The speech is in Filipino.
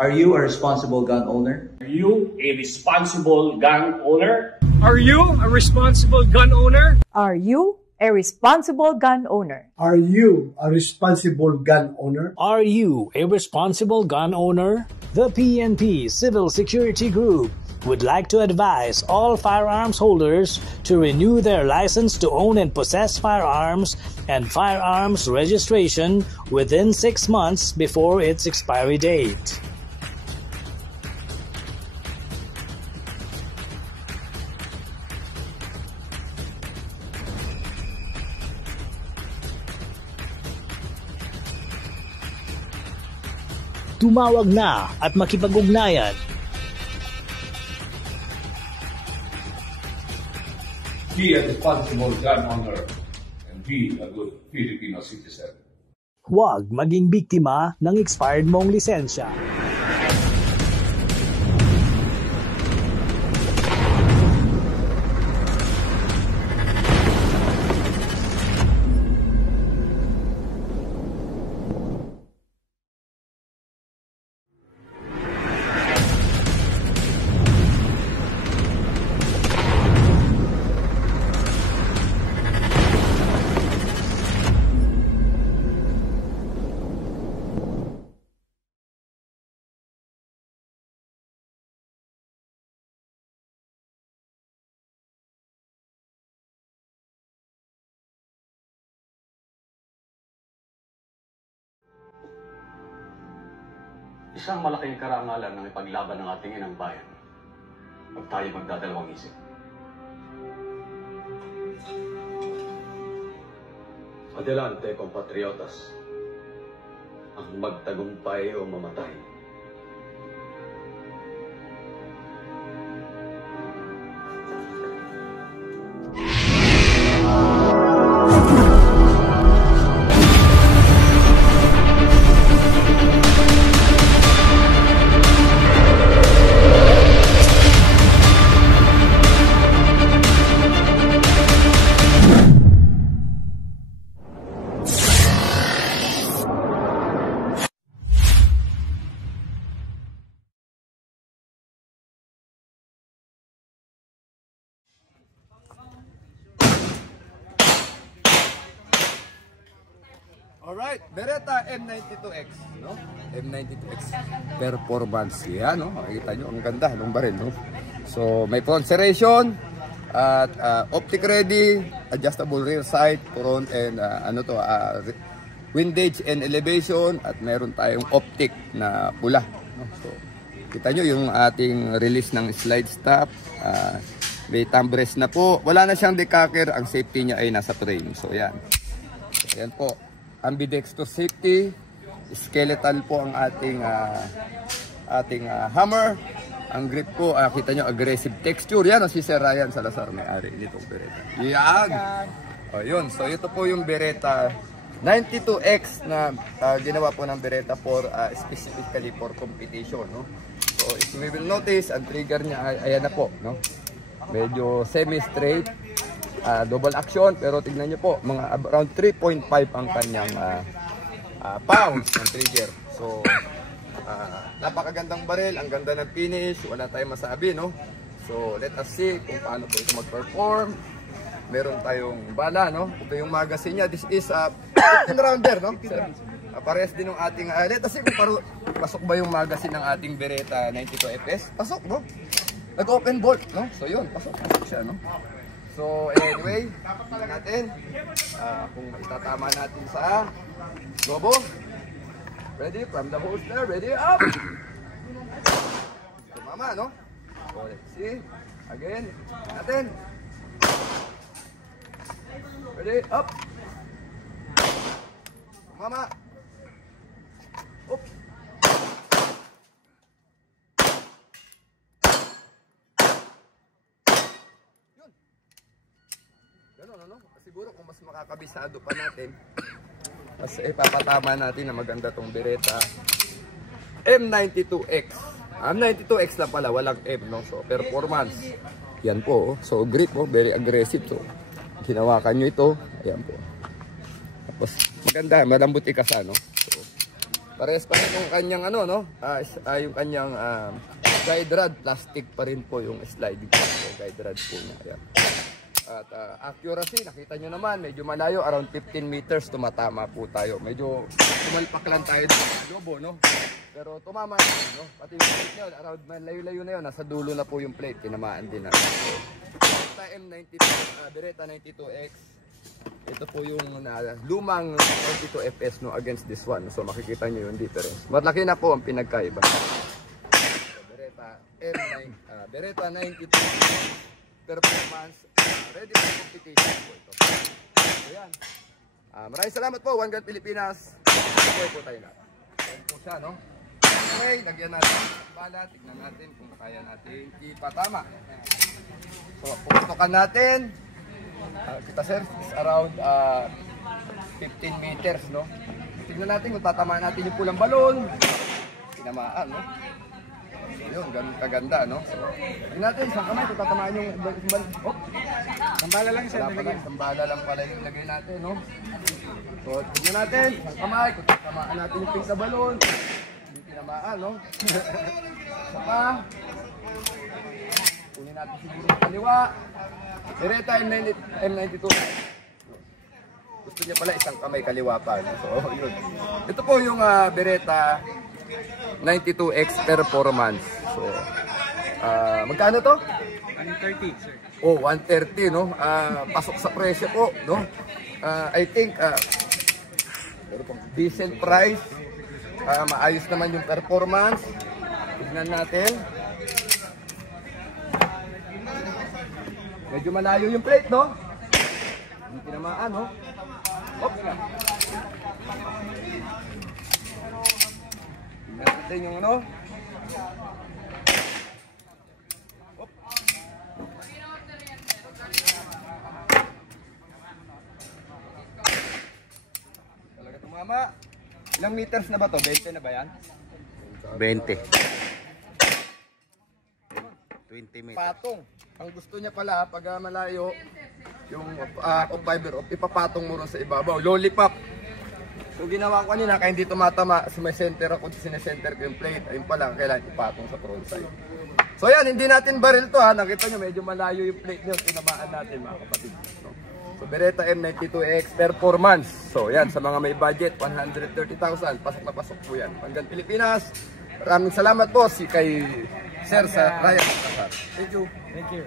Are you a responsible gun owner? Are you a responsible gun owner? Are you a responsible gun owner? Are you a responsible gun owner? Are you a responsible gun owner? Are you a responsible gun owner? The PNP Civil Security Group would like to advise all firearms holders to renew their license to own and possess firearms and firearms registration within 6 months before its expiry date. Tumawag na at makipag-ugnayan. Be a responsible gun owner and be a good Filipino citizen. Huwag maging biktima ng expired mong lisensya. Isang malaking karangalan ng ipaglaban ng ating inang bayan pag tayo magdadalawang isip. Adelante, compatriotas. Ang magtagumpay o mamatay. Alright, Beretta M92X, no? M92X performance, yan, no? Makikita nyo, ang ganda ng baril, no? So, may front serration at optic ready, adjustable rear sight, front and windage and elevation, at meron tayong optic na pula, no? So, kita nyo yung ating release ng slide stop, may thumb rest na po, wala na siyang decacker, ang safety niya ay nasa frame. So, yan. So, yan po. Ambidextrous safety, skeletal po ang ating hammer. Ang grip po, kita nyo, aggressive texture. Yan, si Sir Ryan Salazar, may-ari nitong Beretta. Yan! O, yun. So, ito po yung Beretta 92X na ginawa po ng Beretta for specifically for competition, no? So, if we will notice, ang trigger niya, ayan na po, no? Medyo semi-straight. Double action, pero tignan nyo po, mga around 3.5 ang kanyang pounds ng trigger. So, napakagandang baril, ang ganda ng finish, wala tayong masabi, no? So, let us see kung paano po ito mag-perform. Meron tayong bala, no? Ito yung magazine niya. This is a 15 rounder, no? Parehas din ng ating, let us see kung pasok ba yung magazine ng ating Beretta 92FS. Pasok, no? Nag-open bolt, no? So, yun, pasok siya, no? So anyway, tingnan natin kung itatama natin sa lobo. Ready from the holster, ready up. Tumama, no? So let's see. Again, natin. Ready up. Tumama. Oops. Ano? Siguro kung mas makakabisado pa natin, mas ipapatama natin na maganda tong Beretta M92X. M92X lang pala, walang M, no? So, performance. Yan po, oh. So, grip, oh, very aggressive. So, hinawakan nyo ito. Ayan po. Tapos, maganda, malambot ikasa, no? So, Pares pa rin yung kanyang ano, no? Yung kanyang guide rod, plastic pa rin po yung sliding guide rod po niya. Ayan. At accuracy, nakita nyo naman, medyo malayo, around 15 meters tumatama po tayo. Medyo tumalpak lang tayo dito sa lobo, no? Pero tumama naman, no? Pati yung plate nyo, around layo-layo na yun, nasa dulo na po yung plate, tinamaan din natin. Beretta M92, Beretta 92X. Ito po yung lumang 92FS, no, against this one. So makikita nyo yung difference. Malaki na po ang pinagkaiba. Beretta 92 performance, ready for competition po ito. Ayan. Maraming salamat po, One Gun Pilipinas. Okay po tayo na. Ayan po siya, no? Okay, lagyan natin ang bala. Tignan natin kung kaya natin ipatama. So, puputukan natin. Kita sir, is around 15 meters, no? Tignan natin kung tatamaan natin yung pulang balon. Tinamaan, no? So, yun, ganun kaganda, no? So, tignan natin, isang kamay kung tatamaan yung balon. Oh! Sambala lang siya. Isang bala lang pala yung lagay natin, no? So, tignan natin, isang kamay kung tatamaan natin yung pink sa balon. Hindi tinamaan, no? Saka, kunin natin siguro yung kaliwa. Beretta M92. Gusto niya pala isang kamay kaliwa pa. So, yun. Ito po yung Beretta 92X Performance. So, magkano to? 130, sir. Oh, 130, no? Pasok sa presyo po, no? I think, decent price. Maayos naman yung performance. Tignan natin. Medyo malayo yung plate, no? Hindi tinamaan, no? Oops! Tignan natin yung ano. Oops! Talaga tumama. Ilang meters na ba to? 20 na ba yan? 20. 20 meters. Patong. Ang gusto niya pala, pag malayo, yung fiber op, ipapatong mo rin sa ibabaw. Lollipop. So ginawa ko kanina, kaya hindi tumatama, sumisenter ako, sinesenter ko yung plate. Ayun pala, kailangan ipatong sa front side. So yan, hindi natin barrel to ha. Nakita nyo, medyo malayo yung plate nyo. Tinamaan natin mga kapatid. No? So Beretta M92X Performance. So yan, sa mga may budget, 130,000. Pasok na pasok po yan. One Gun Pilipinas. Maraming salamat po kay Sir sa Ryan. Thank you. Thank you.